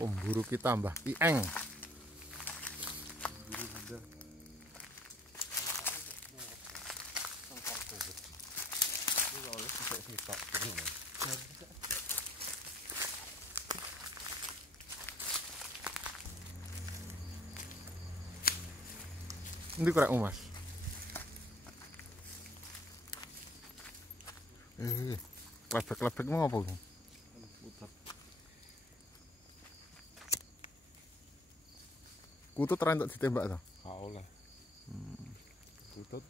Pemburu kita Mbah Ieng. Ini korek Mas. Klebek-klebek mau apa? Kutut ra entuk ditembak to? Gak oleh. Kutut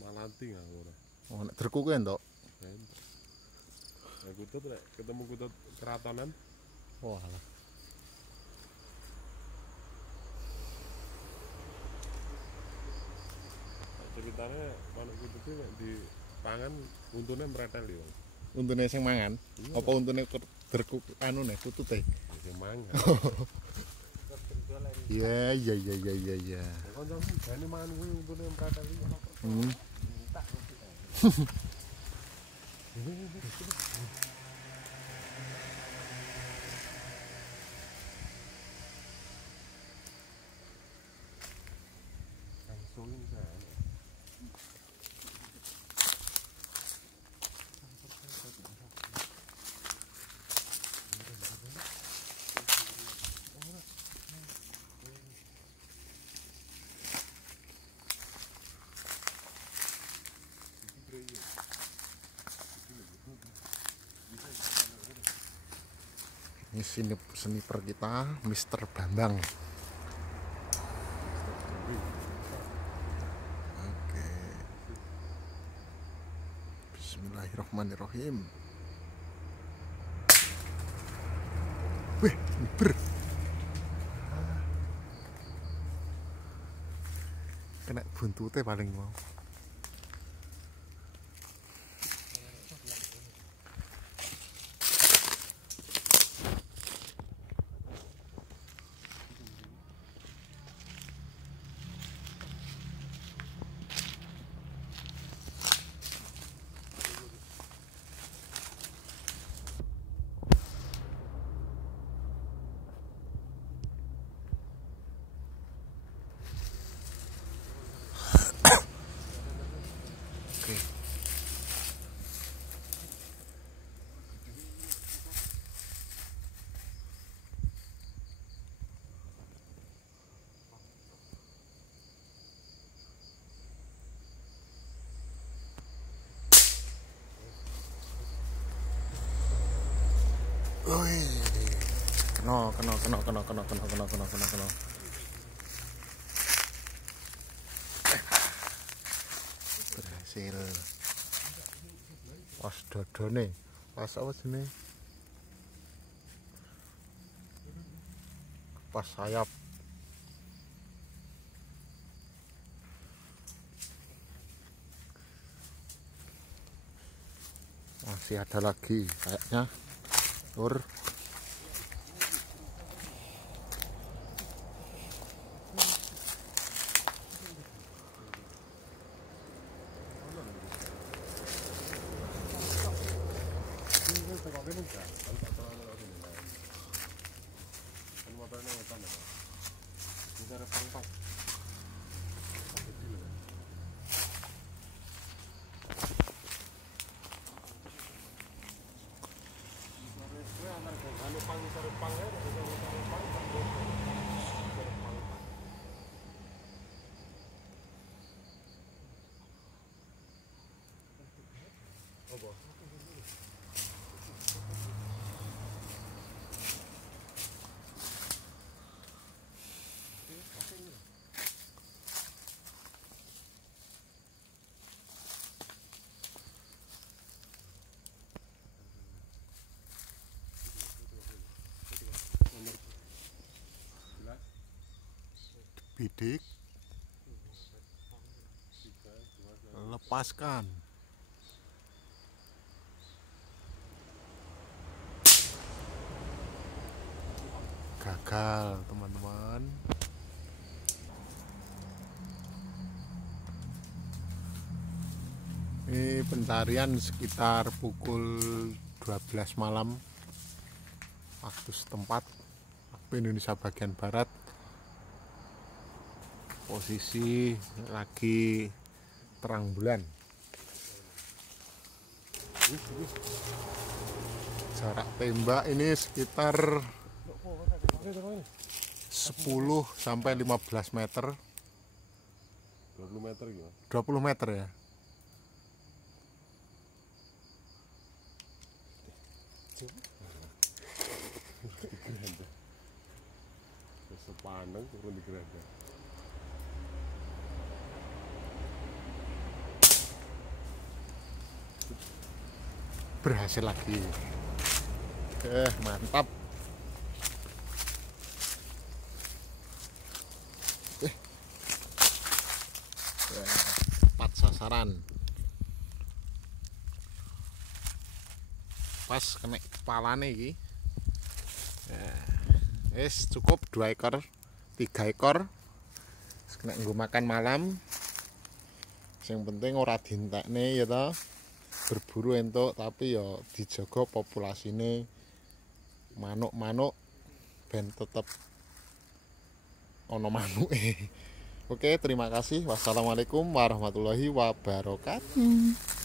malanti gak ora. Oh, nek derku ku entuk. Entuk. Ya kutut rek ketemu kutut keratonan. Oh, alah. Ceritanya manuk kutut nek di pangan untune mretel yo. Untune sing mangan? Apa untune derku anu nek kutute? Sing mangan. Iya. Kancamu jane mangan kuwi untune mretel iki. Langsungin saya. Ini sniper kita, Mr. Bambang. Oke. Bismillahirrahmanirrahim. Wih, ber. Kena buntutnya paling mau. Oke. Woi. Kena. Berhasil. Pas dodone, pas apa sini? Pas sayap. Masih ada lagi kayaknya. Tur. Bidik, lepaskan. Gagal teman-teman. Ini pencarian sekitar pukul 12 malam waktu setempat. Indonesia bagian barat. Posisi lagi terang bulan. Jarak tembak ini sekitar 10 sampai 15 meter. 20 meter gimana? 20 meter ya. Sepaneng turun di geranda. Berhasil lagi. Mantap. Tepat sasaran. Pas kena kepalane iki. Wis cukup 2 ekor, 3 ekor. Kena nggo makan malam. Yang penting ora dientekne ya toh. Berburu entuk tapi ya dijaga populasine manuk-manuk ben tetep ono manuke. Oke, terima kasih. Wassalamualaikum warahmatullahi wabarakatuh.